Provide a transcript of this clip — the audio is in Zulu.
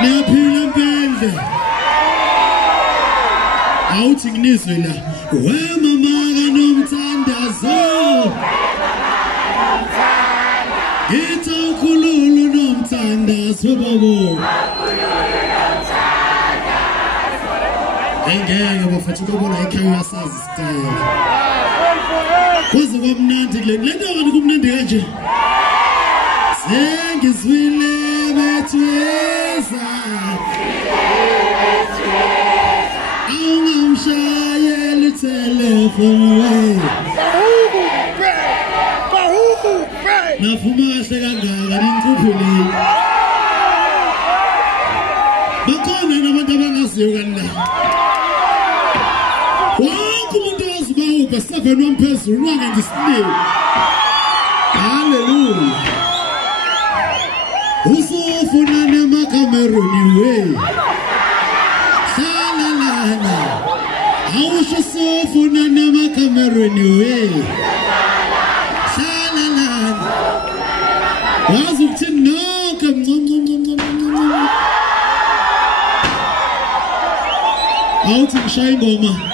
Niyaphila mpende. Awuthi nginizwe la. Wemama kaNomthandazo. Ngitha ukhululu Nomthandazo babo. Engeke bafethu ukubona ekhaya yasazi style. Kuze kwamnandi le nto kanti kumnandi kanje. Sengizwile bethweza. Awungamshayeli telephone. Nafuma kahle kangaka nincuphe le. Bakhona nabantu abangaziyo kanina. Wonke umuntu oziba uba Stephen Wamphezulu nanga ngisile. Hallelujah. Usufuna nemaKameruni we. Salalana. Awusho usufuna nemaKameruni we. Salalana. Wazi ukuthini nokho Awuthi ngishaya ingoma.